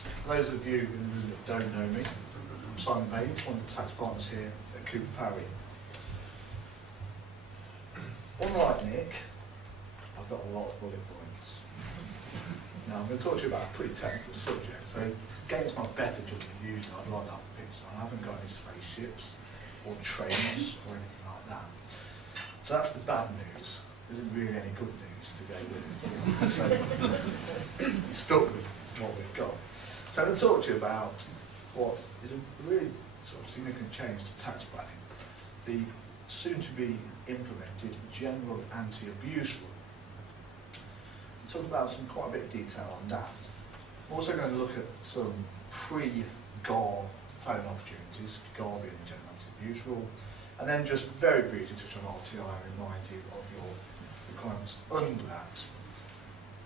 For those of you in the room that don't know me, I'm Simon Baines, one of the tax partners here at Cooper Parry. Unlike Nick, I've got a lot of bullet points. Now I'm going to talk to you about a pretty technical subject, so against my better judgment usually I'd like to have a picture. I haven't got any spaceships or trains or anything like that. So that's the bad news. There isn't really any good news to go with it. So you're stuck with what we've got. So I'm going to talk to you about what is a really sort of significant change to tax planning, the soon-to-be implemented General Anti-Abuse Rule. We'll talk about some quite a bit of detail on that. I'm also going to look at some pre-GAR planning opportunities, GAR being the General Anti-Abuse Rule, and then just very briefly touch on RTI and remind you of your requirements under that.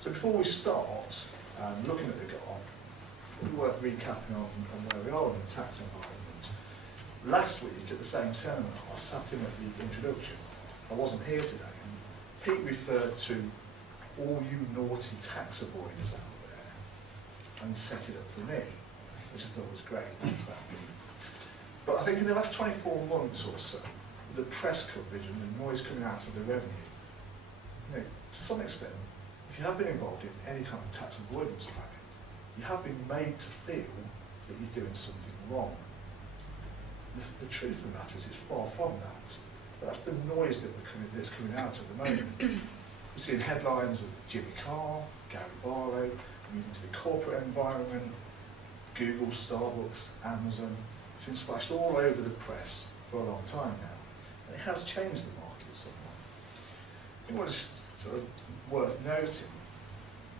So before we start looking at the GAR, it's worth recapping on where we are in the tax environment. Last week at the same seminar, I sat in at the introduction. I wasn't here today, and Pete referred to all you naughty tax avoiders out there and set it up for me, which I thought was great. But I think in the last 24 months or so, the press coverage and the noise coming out of the revenue, you know, to some extent, if you have been involved in any kind of tax avoidance planning, you have been made to feel that you're doing something wrong. The truth of the matter is it's far from that. But that's the noise that's coming out at the moment. We're seeing headlines of Jimmy Carr, Gary Barlow, moving to the corporate environment, Google, Starbucks, Amazon. It's been splashed all over the press for a long time now. And it has changed the market somewhat. I think what's sort of worth noting,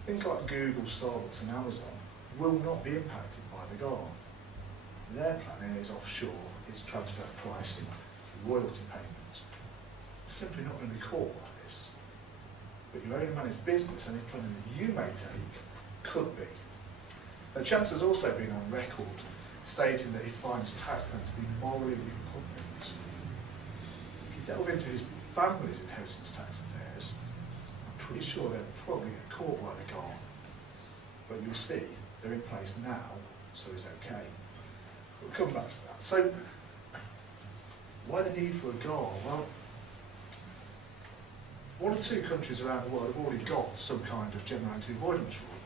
things like Google, Starbucks and Amazon will not be impacted by the GAR. Their planning is offshore, it's transfer pricing, royalty payments. It's simply not going to be caught by this. But your own managed business, any planning that you may take, could be. Now, Chance has also been on record stating that he finds tax planning to be morally repugnant. If you delve into his family's inheritance tax affairs, I'm pretty sure they're probably get caught by the GAR. But you'll see, they're in place now, so it's okay. We'll come back to that. So, why the need for a GAR? Well, one or two countries around the world have already got some kind of general anti-avoidance rule,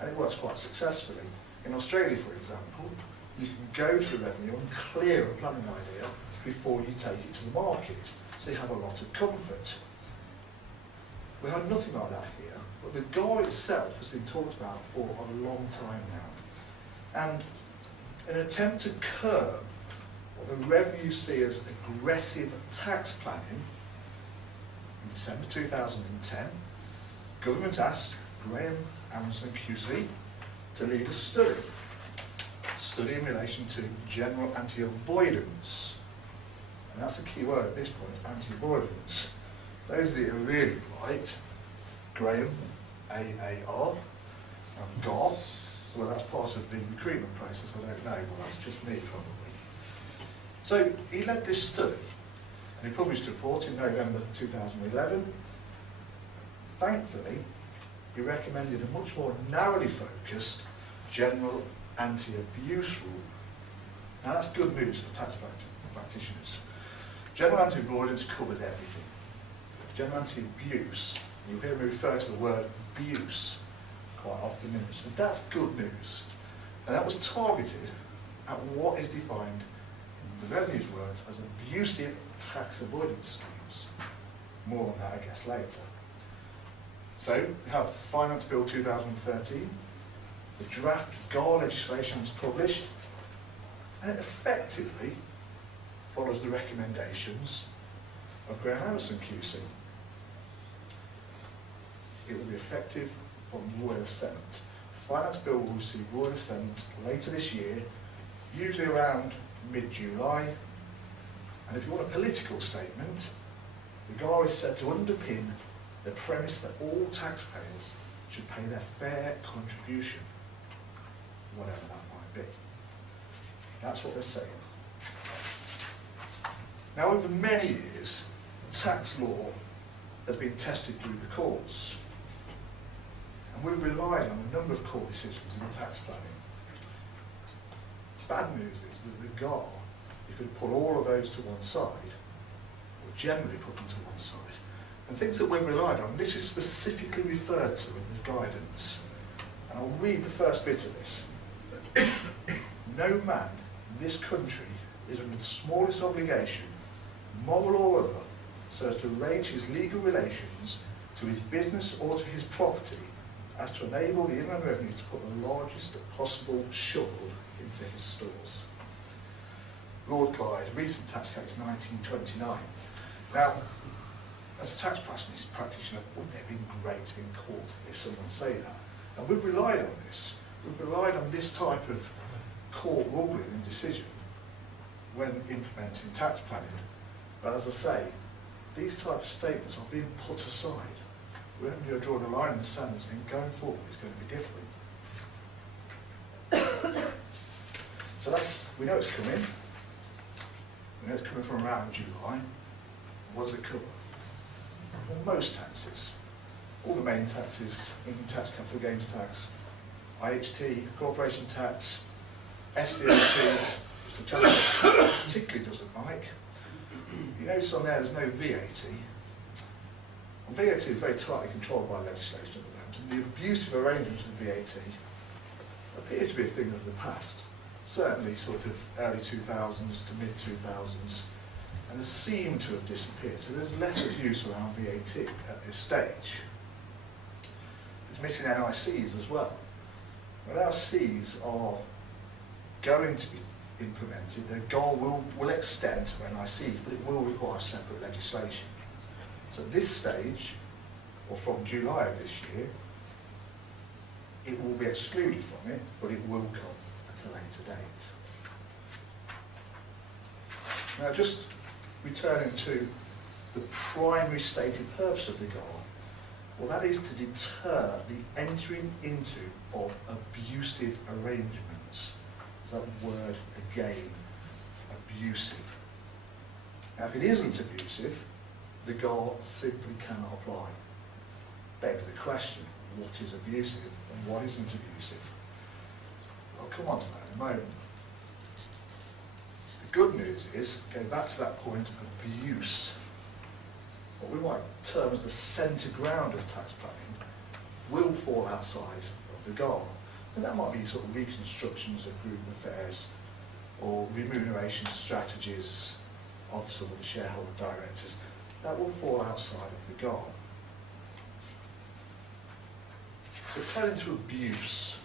and it works quite successfully. In Australia, for example, you can go to the revenue and clear a planning idea before you take it to the market, so you have a lot of comfort. We have nothing like that here, but the GAR itself has been talked about for a long time now. And in an attempt to curb what the revenue see as aggressive tax planning, in December 2010, government asked Graham Aronson QC to lead a study in relation to general anti-avoidance. And that's a key word at this point, anti-avoidance. Those of you who are really bright, Graham, AAR, and GAR, well, that's part of the recruitment process, I don't know, well, that's just me probably. So he led this study, and he published a report in November 2011. Thankfully, he recommended a much more narrowly focused general anti-abuse rule. Now that's good news for tax practitioners. General anti-avoidance covers everything. General anti-abuse, you'll hear me refer to the word abuse quite often in this, and that's good news. And that was targeted at what is defined in the revenue's words as abusive tax avoidance schemes. More on that, I guess, later. So we have Finance Bill 2013, the draft GAR legislation was published, and it effectively follows the recommendations of Graham Aronson QC. It will be effective from Royal Assent. The Finance Bill will receive Royal Assent later this year, usually around mid-July. And if you want a political statement, the GAR is set to underpin the premise that all taxpayers should pay their fair contribution, whatever that might be. That's what they're saying. Now, over many years, tax law has been tested through the courts. And we've relied on a number of court decisions in tax planning Bad news is that the GAR, you could put all of those to one side, or generally put them to one side. And things that we've relied on, this is specifically referred to in the guidance. And I'll read the first bit of this. No man in this country is under the smallest obligation, moral or other, so as to arrange his legal relations to his business or to his property, as to enable the Inland Revenue to put the largest possible shovel into his stores. Lord Clyde, recent tax case 1929. Now, as a tax practitioner, wouldn't it have been great to be in court to hear someone say that? And we've relied on this. We've relied on this type of court ruling and decision when implementing tax planning. But as I say, these type of statements are being put aside. We're only drawing a line in the sand and saying going forward it's going to be different. So that's, we know it's coming. We know it's coming from around July. What does it cover? Well, most taxes. All the main taxes, income tax, capital gains tax, IHT, corporation tax, SCLT, which the chapter particularly doesn't like. You notice on there there's no VAT. Well, VAT is very tightly controlled by legislation at the moment, and the abusive arrangements of VAT appear to be a thing of the past. Certainly sort of early 2000s to mid 2000s, and they seem to have disappeared. So there's less abuse around VAT at this stage. It's missing NICs as well. Well, NICs are going to be implemented. Their goal will extend to NICs, but it will require separate legislation. So at this stage, or from July of this year, it will be excluded from it, but it will come at a later date. Now, just returning to the primary stated purpose of the GAR, well, that is to deter the entering into of abusive arrangements. Is that word again, abusive? Now, if it isn't abusive, the GAR simply cannot apply. Begs the question, what is abusive and what isn't abusive? I'll come on to that in a moment. The good news is, going back to that point of abuse, what we might term as the centre ground of tax planning will fall outside of the GAR. And that might be sort of reconstructions of group affairs or remuneration strategies of some of the shareholder directors. That will fall outside of the GAR. So turning to abuse,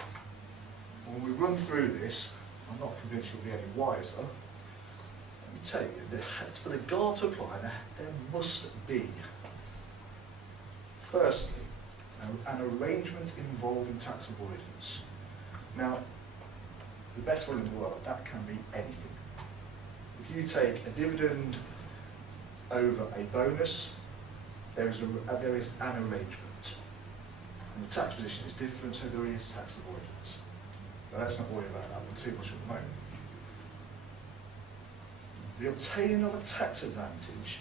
when we run through this, I'm not convinced you'll be any wiser. Let me tell you, for the GAR to apply, there must be, firstly, an arrangement involving tax avoidance. Now, the best will in the world, that can be anything. If you take a dividend over a bonus, there is an arrangement. And the tax position is different, so there is tax avoidance. But let's not worry about that one too much at the moment. The obtaining of a tax advantage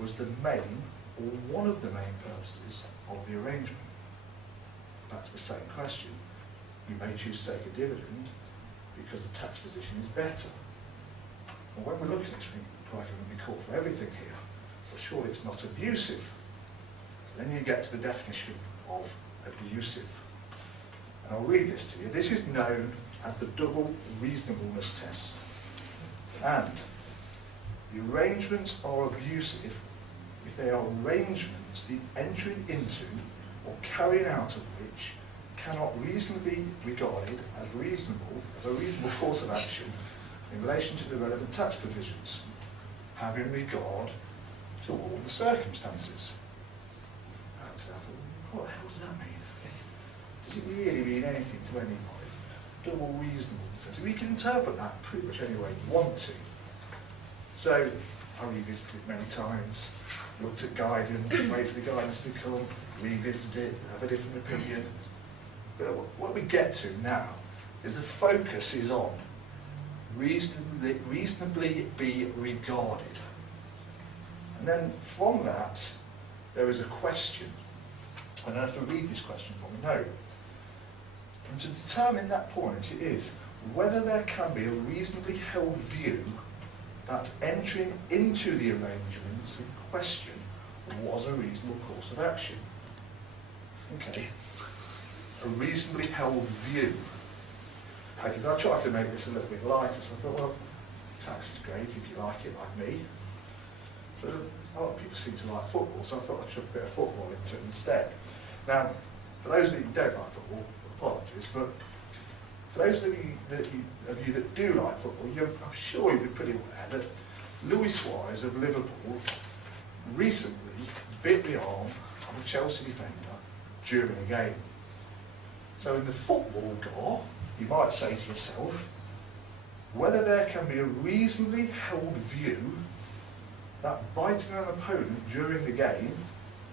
was the main, or one of the main purposes of the arrangement. Back to the same question. You may choose to take a dividend because the tax position is better. Well, when we're looking at it, we think, crikey, we're going to be caught for everything here. But surely it's not abusive. So then you get to the definition of abusive. And I'll read this to you. This is known as the double reasonableness test. And the arrangements are abusive if they are arrangements the entering into or carrying out of which cannot reasonably be regarded as a reasonable course of action in relation to the relevant tax provisions, having regard to all the circumstances. And I thought, what the hell does that mean? Does it really mean anything to anybody? Double reasonableness. We can interpret that pretty much any way you want to. So I revisited it many times, looked at guidance, wait for the guidance to come, revisit it, have a different opinion. But what we get to now is the focus is on reasonably be regarded. And then from that, there is a question. And I have to read this question for me. No. And to determine that point, it is, whether there can be a reasonably held view that entering into the arrangements in question was a reasonable course of action. Okay, a reasonably held view. Okay, so I tried to make this a little bit lighter, so I thought, well, tax is great if you like it like me. So a lot of people seem to like football, so I thought I'd chuck a bit of football into it instead. Now, for those of you who don't like football, apologies, but for those of you that do like football, I'm sure you'll be pretty aware that Luis Suarez of Liverpool recently bit the arm of a Chelsea defender during a game. So in the football gore, you might say to yourself, whether there can be a reasonably held view that biting an opponent during the game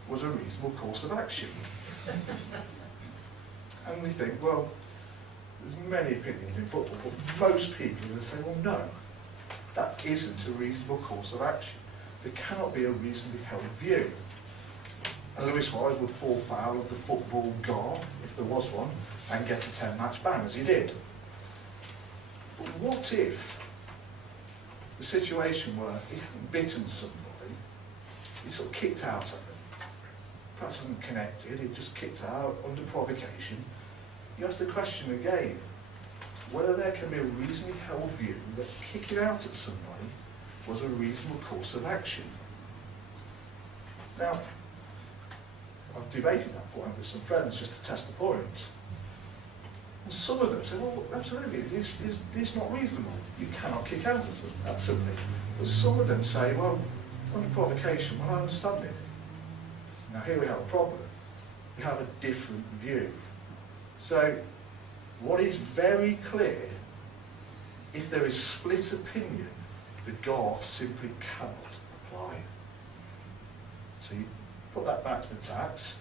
was a reasonable course of action. And we think, well, there's many opinions in football, but most people will say, well, no, that isn't a reasonable course of action. There cannot be a reasonably held view. And Luis Suarez would fall foul of the football gore, if there was one, and get a 10-match ban, as he did. But what if the situation where he hadn't bitten somebody, he sort of kicked out at them, perhaps hadn't connected, he just kicked out under provocation? You ask the question again, whether there can be a reasonably held view that kicking out at somebody was a reasonable course of action. Now, I've debated that point with some friends just to test the point. And some of them say, well, absolutely, it's not reasonable. You cannot kick out at somebody. But some of them say, well, under provocation, well, I understand it. Now here we have a problem. We have a different view. So, what is very clear, if there is split opinion, the GAR simply cannot apply. So you put that back to the tax.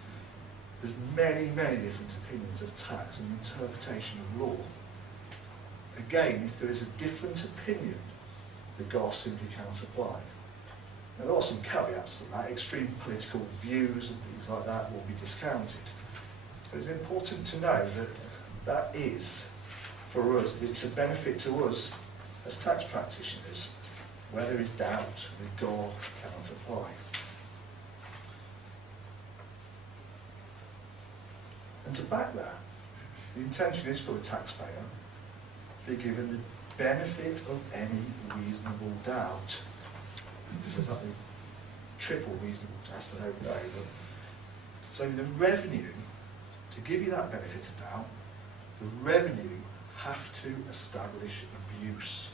There's many, many different opinions of tax and interpretation of law. Again, if there is a different opinion, the GAR simply cannot apply. Now there are some caveats to that. Extreme political views and things like that will be discounted. But it's important to know that that is, for us, it's a benefit to us as tax practitioners where there is doubt the GAR cannot apply. And to back that, the intention is for the taxpayer to be given the benefit of any reasonable doubt. So it's like the triple reasonable test, I don't know. But so the revenue, to give you that benefit of doubt, the revenue have to establish abuse.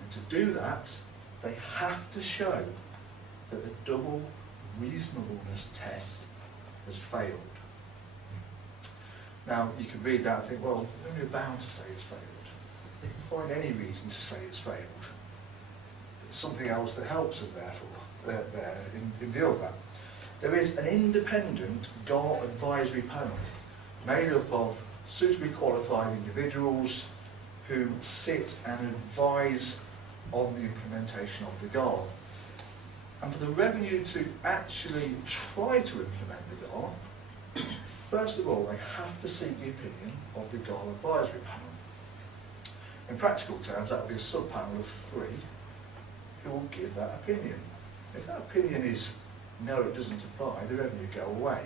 And to do that, they have to show that the double reasonableness test has failed. Now, you can read that and think, well, they're bound to say it's failed. They can find any reason to say it's failed. It's something else that helps us, therefore, in view of that. There is an independent GAR advisory panel made up of suitably qualified individuals who sit and advise on the implementation of the GAR. And for the revenue to actually try to implement the GAR, first of all, they have to seek the opinion of the GAR advisory panel. In practical terms, that will be a sub-panel of 3 who will give that opinion. If that opinion is no, it doesn't apply, the revenue go away.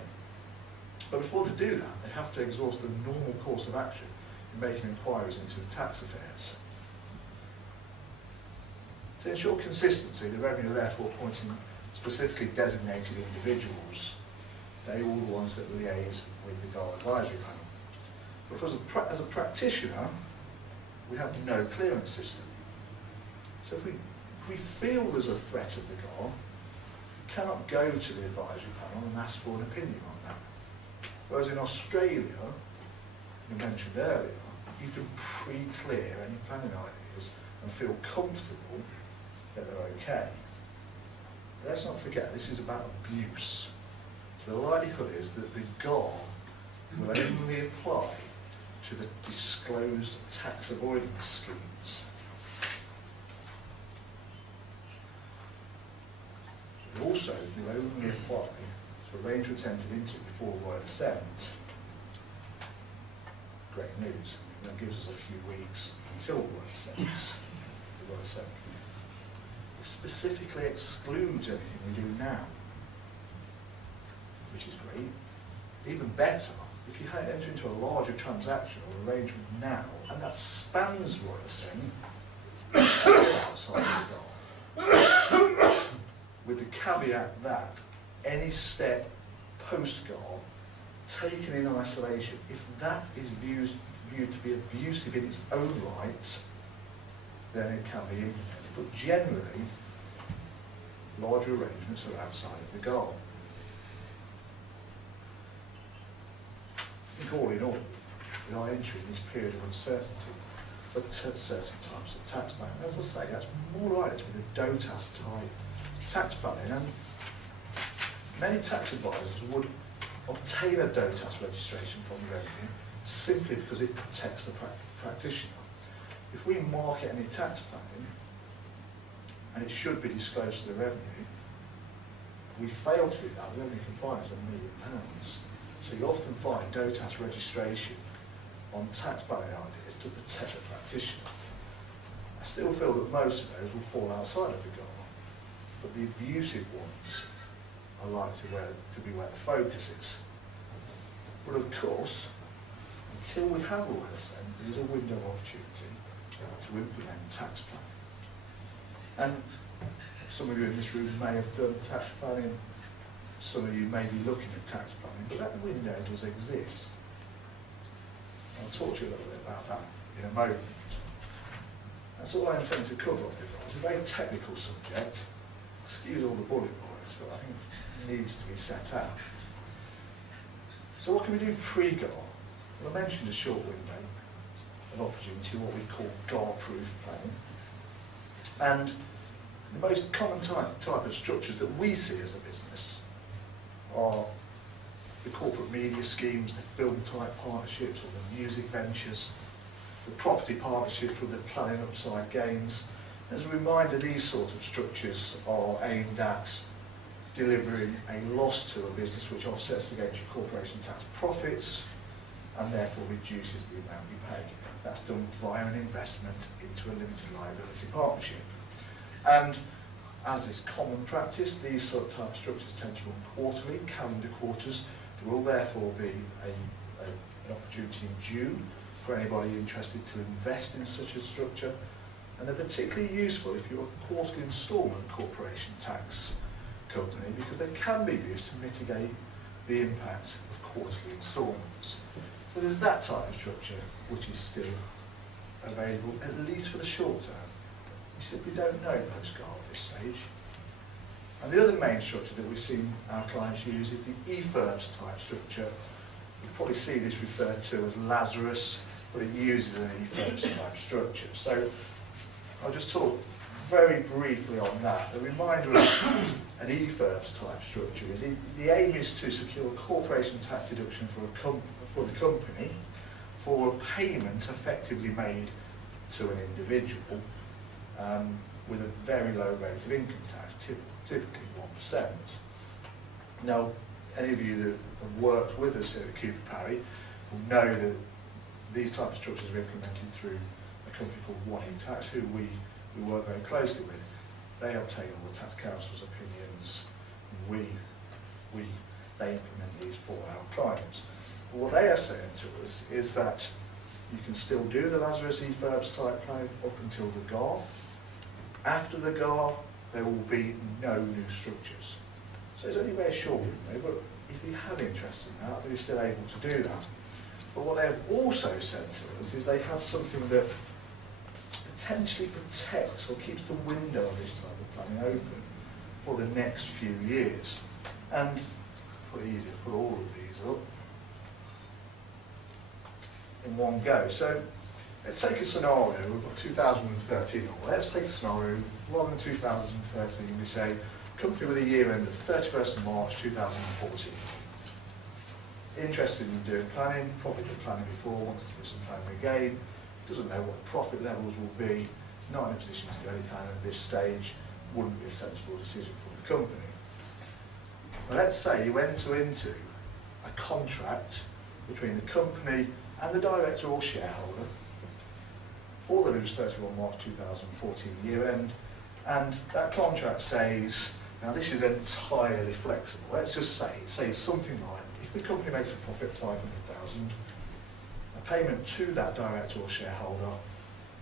But before they do that, they have to exhaust the normal course of action in making inquiries into tax affairs. To ensure consistency, the revenue are therefore appointing specifically designated individuals. They are all the ones that liaise with the GAR advisory panel. But as a practitioner, we have no clearance system. So if we feel there's a threat of the GAR, we cannot go to the advisory panel and ask for an opinion on that. Whereas in Australia, you mentioned earlier, you can pre-clear any planning ideas and feel comfortable that they're okay. But let's not forget, this is about abuse. So the likelihood is that the GAR will only apply to the disclosed tax avoidance schemes. It also will only apply to arrangements entered into before word assent. Great news. that gives us a few weeks until work sets. It specifically excludes anything we do now, which is great. Even better, if you enter into a larger transaction or arrangement now, and that spans what you're saying, still outside the goal. With the caveat that any step post-goal taken in isolation, if that is viewed to be abusive in its own right, then it can be implemented. But generally, larger arrangements are outside of the goal. I think all in all, we are entering this period of uncertainty for certain types of tax planning. As I say, that's more likely to be the DOTAS type tax planning, and many tax advisors would obtain a DOTAS registration from the revenue simply because it protects the practitioner. If we market any tax planning, and it should be disclosed to the revenue, we fail to do that, the revenue can fine us £1 million. So you often find DOTAS registration on tax planning ideas to protect the practitioner. I still feel that most of those will fall outside of the goal, but the abusive ones are likely to be where the focus is. But of course, until we have all this, then there is a window of opportunity to implement tax planning. And some of you in this room may have done tax planning, some of you may be looking at tax planning, but that window does exist. I'll talk to you a little bit about that in a moment. That's all I intend to cover on it. It's a very technical subject. Excuse all the bullet points, but I think it needs to be set out. So what can we do pre-GAR? Well, I mentioned a short window of opportunity, what we call GAR-proof planning. And the most common type of structures that we see as a business are the corporate media schemes, the film-type partnerships, or the music ventures, the property partnerships with the planning upside gains. As a reminder, these sorts of structures are aimed at delivering a loss to a business which offsets against your corporation tax profits and therefore reduces the amount you pay. That's done via an investment into a limited liability partnership. And as is common practice, these sort of type of structures tend to run quarterly, calendar quarters. There will therefore be an opportunity in June for anybody interested to invest in such a structure. And they're particularly useful if you're a quarterly instalment corporation tax company, because they can be used to mitigate the impact of quarterly instalments. But there's that type of structure which is still available, at least for the short term. We simply don't know post-GAR at this stage. And the other main structure that we've seen our clients use is the EFERBS type structure. You probably see this referred to as Lazarus, but it uses an EFERBS type structure. So I'll just talk very briefly on that. The reminder of an EFERBS type structure is the aim is to secure a corporation tax deduction for the company for a payment effectively made to an individual with a very low rate of income tax, typically 1%. Now, any of you that have worked with us here at Cooper Parry will know that these types of structures are implemented through a company called One Tax, who we work very closely with. They obtain all the tax council's opinions, and they implement these for our clients. But what they are saying to us is that you can still do the Lazarus EFERBS type plan up until the GAR. After the GAR, there will be no new structures. So it's only a very short window, but if you have interest in that, they're still able to do that. But what they have also said to us is they have something that potentially protects or keeps the window of this type of planning open for the next few years. And put it easier, put all of these up in one go. So let's take a scenario, we've got 2013 on. Let's take a scenario, rather than 2013, we say company with a year end of 31st of March 2014. Interested in doing planning, probably did planning before, wants to do some planning again, doesn't know what the profit levels will be, not in a position to do any planning at this stage, wouldn't be a sensible decision for the company. But let's say you enter into a contract between the company and the director or shareholder for the loose 31 March 2014 year end. And that contract says, now this is entirely flexible, let's just say, it says something like, if the company makes a profit of 500,000, a payment to that director or shareholder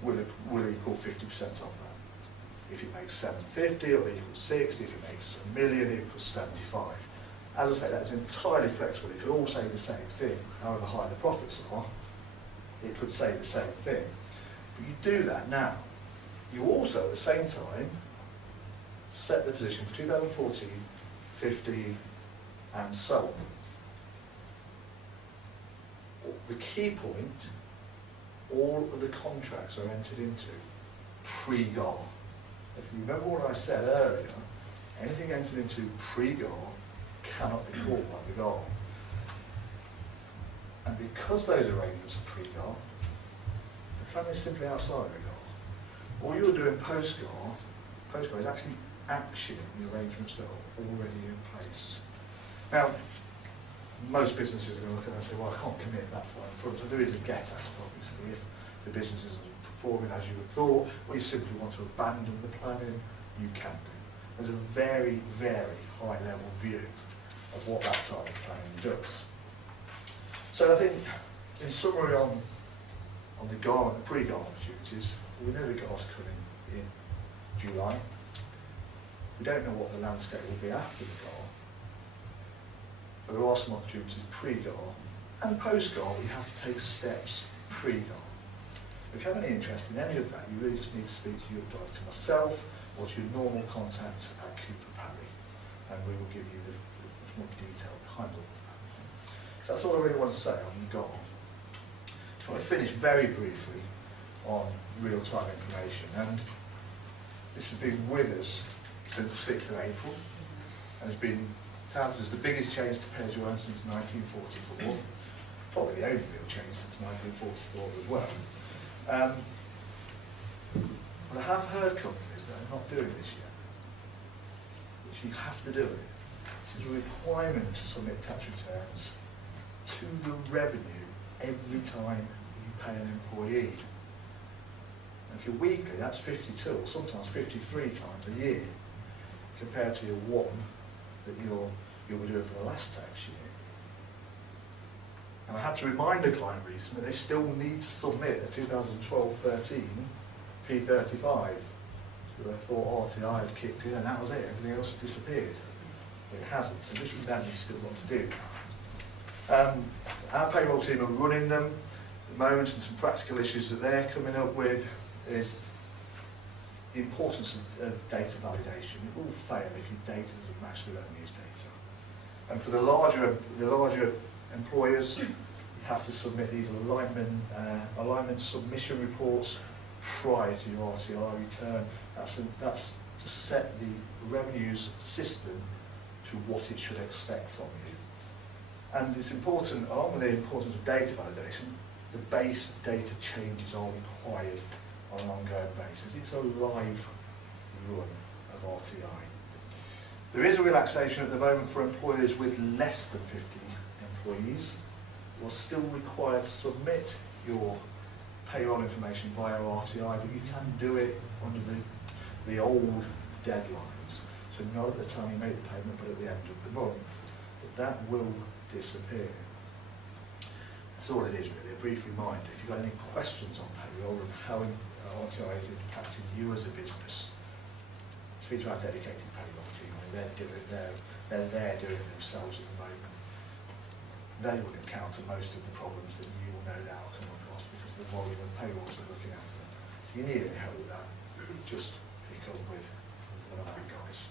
will equal 50% of that. If it makes 750, it will equal 60. If it makes $1 million, it equals 75. As I say, that's entirely flexible. It could all say the same thing. However high the profits are, it could say the same thing. But you do that now. You also, at the same time, set the position for 2014, 15, and so on. The key point, all of the contracts are entered into pre-GAR. If you remember what I said earlier, anything entered into pre-GAR cannot be caught by the GAR. And because those arrangements are pre-GAR, the plan is simply outside the GAR. All you're doing post-GAR is actually actioning the arrangements that are already in place. Now, most businesses are going to look at that and say, well, I can't commit that far in front. So there is a get out, obviously. If the business isn't performing as you had thought, or you simply want to abandon the planning, you can do. There's a very, very high level view of what that type of planning does. So I think, in summary on the GAR and the pre-GAR opportunities, we know the GAR's coming in July. We don't know what the landscape will be after the GAR, but there are some opportunities pre-GAR, and post-GAR we have to take steps pre-GAR. If you have any interest in any of that, you really just need to speak to myself or to your normal contact at Cooper Parry, and we will give you the more detail behind all of that. So that's all I really want to say on the GAR. I just want to finish very briefly on real-time information, and this has been with us since 6th of April, and has been touted as the biggest change to pay-as-you-earn since 1944, probably the only real change since 1944 as well. But I have heard companies that are not doing this yet, which you have to do it. It's a requirement to submit tax returns to the revenue every time you pay an employee. And if you're weekly, that's 52 or sometimes 53 times a year, compared to your one that you'll be doing for the last tax year. And I had to remind a client recently they still need to submit a 2012-13 P35. But I thought RTI had kicked in and that was it, everything else had disappeared. But it hasn't, so just remember you've still got to do that. Our payroll team are running them at the moment, and some practical issues that they're coming up with is the importance of data validation. It will fail if your data doesn't match the revenues data. And for the larger employers, you have to submit these alignment submission reports prior to your RTI return. That's to set the revenues system to what it should expect from you. And it's important, along with the importance of data validation, the base data changes are required on an ongoing basis. It's a live run of RTI. There is a relaxation at the moment for employers with less than 50 employees. You are still required to submit your payroll information via RTI, but you can do it under the old deadlines. So not at the time you make the payment, but at the end of the month. But that will disappear. That's all it is really, a brief reminder. If you've got any questions on payroll and how RTI is impacting you as a business, speak to our dedicated payroll team. I mean, they're there doing it themselves at the moment. They will encounter most of the problems that you will no doubt come across because of the volume of payrolls they're looking after. If you need any help with that, just pick up with one of our guys.